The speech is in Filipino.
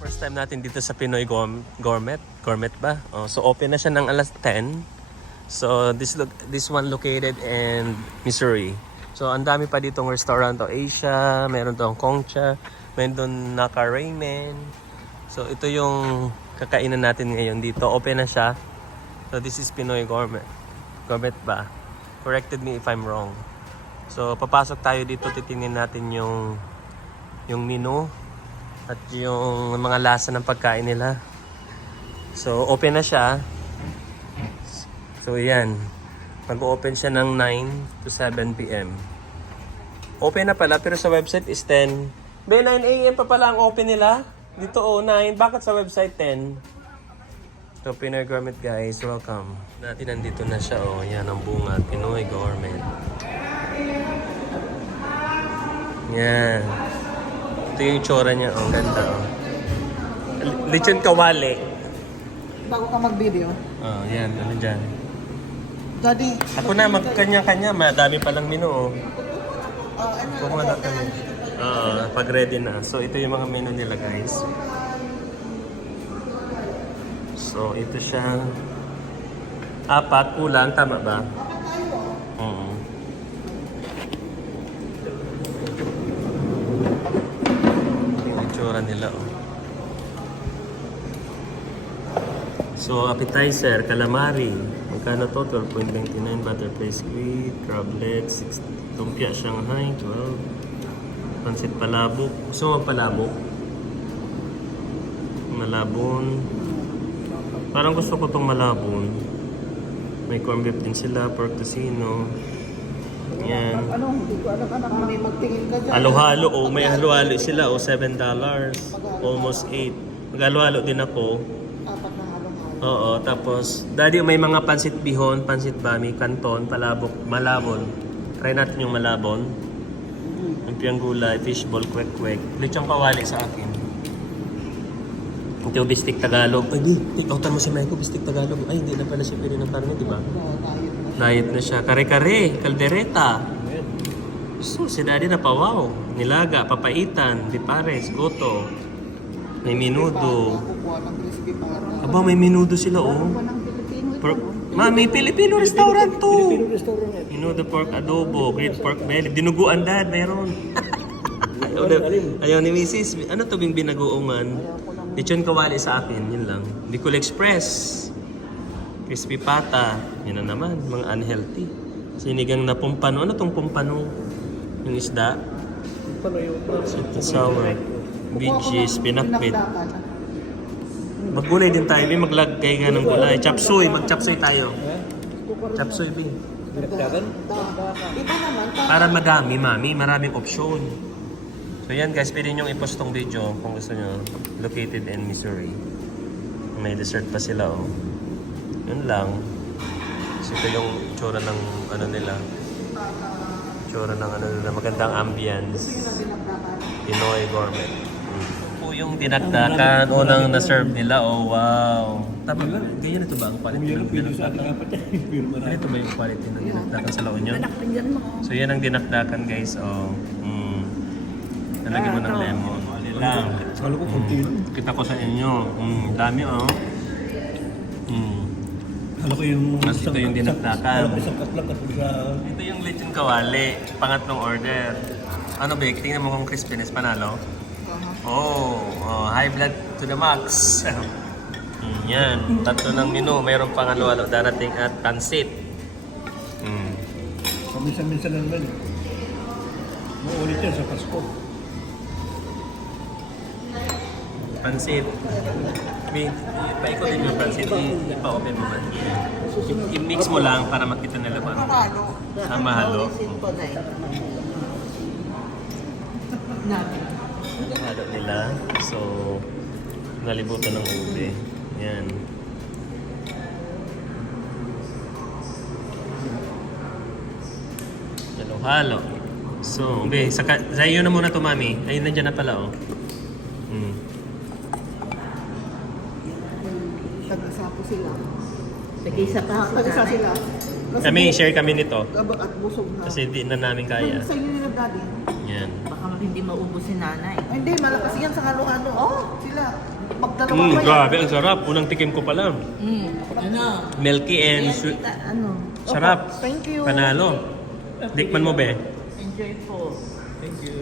First time natin dito sa Pinoy Gourmet. Gourmet ba? Oh, so open na siya ng alas 10. So this one located in Missouri. So ang dami pa ditong restaurant o Asia, meron doon Kongcha, meron doon Naka Ramen. So ito yung kakainan natin ngayon dito. Open na siya. So this is Pinoy Gourmet. Gourmet ba? Corrected me if I'm wrong. So papasok tayo dito, titingnan natin yung menu at yung mga lasa ng pagkain nila. So open na siya. So yan. Mag-open siya ng 9 to 7 p.m. Open na pala pero sa website is 10. 9 a.m. pa pala ang open nila. Dito 9. Bakit sa website 10? So Pinoy Gourmet guys, welcome. Dati nandito na siya. Oh, yan ang bunga. Pinoy Gourmet. Yan. Ito yung itsura niya. Oh, ganda. Oh. Lechon kawali. Bago ka mag-video. Oh, yan. Ano dyan? Daddy. Ako na, magkanya-kanya. Madami palang menu. Oh. Kung ano kami. Pag ready na. So, ito yung mga menu nila, guys. So, ito siya. 4, kulang. Tama ba? Oo. Yung itsura nila, oh. So, appetizer, calamari. Magkano to? 12.99. Butterfly squid, crablets, 6 lumpia Shanghai, 12. Pansit palabok. Gusto mo palabok? Malabon. Parang gusto ko tong malabon. May corned beef din sila, pork tocino. Yan. Hindi ko alam anak, may magtingin ka dyan. Halo-halo. Oh, may halo-halo sila. Oh, $7. Almost 8. Mag-halo-halo din ako. 4 na halong-halo. Oo, tapos, daddy, may mga pansit bihon, pansit bami, kanton, palabok, malabon. Try natin yung malabon. Lumpiang gulay, fishball, kwek-kwek. Lechong kawali sa akin. Ito, bistik Tagalog. Ay, di, ikautan mo si Michael, bistik Tagalog. Ay, hindi na pala siya pwede ng karne, di ba? Diet na siya. Kare-kare, kaldereta. So, si daddy na pa, wow. Nilaga, papaitan, di pares, goto. May minudo. Kukuha ng crispy para. Aba, may minudo sila, oh. Kukuha ng Pilipino ito. Mami, Filipino restaurant to. Pilipino restaurant eh. Minudo pork adobo, grilled pork belly. Dinuguan dad, meron. Ayaw ni Mrs. Ano to bing binagoongan? Lechon kawali sa akin, yun lang. Bicol Express. Crispy pata. Yun na naman, mga unhealthy. Sinigang na pumpano. Ano tong pumpano? Yung isda? Sweet and sour. Veggies, pinakbit. Maggulay din tayo, may maglagay nga ng gulay. Chapsuy, mag-chapsuy tayo. Chapsuy, Bing. Iba naman. Para madami, mami. Maraming option. So yan guys, pwede nyo i-post tong video kung gusto nyo. Located in Missouri. May dessert pa sila, oh. Yun lang. So ito yung tsura ng ano nila. Tsura ng ano nila. Magandang ambience. Pinoy Gourmet. Po yung dinagdakan o nang na-serve nila. Oh, wow. Tama ba? Ganyan ito ba ang quality ng dinagdakan? Ganito ba yung quality ng dinagdakan sa La Union? So yan ang dinagdakan guys. Oh. Nalagyan mo ng lemon. Wali lang. Kita ko sa inyo. Dami oh. Alam ko yung Mas ito yung dinagdakan. isang katlak at sa Ito yung lechon kawali. Pangatlong order. Ano ba? Tingnan mo kung crispiness panalo. Oh, high blood to the max. Yan. Tatlo ng menu. Mayroong pangalo-alo darating at pansit. paminsan-minsan lang naman. Maulit yan sa Pasko. Pansit. Paikotin yung pansit. Ipa-open mo man. I-mix mo lang para makita nila ba. Mahalo. Mahalo. Simple na Halo nila. So, nalibutan ng ube. Yan. Halo-halo. So, ube. Sa iyo na muna to, mami. Ayun, nandiyan na pala, oh. Tag-isapo sila. Tag-isa pa. Tag-isa sila. Kami, share kami nito. At busog na. Kasi di na namin kaya. Sa inyo nila daddy. Yan. Baka hindi maubos si nanay. Ay, hindi, malakas yan sa halo-halo. Oh, sila. Magdalawa pa yan. Grabe, ang sarap. Unang tikim ko pa lang. Ano? Milky and Yan, sweet. tita, ano? Sarap. Thank you. Panalo. Tikman mo, be. Enjoy po. Thank you.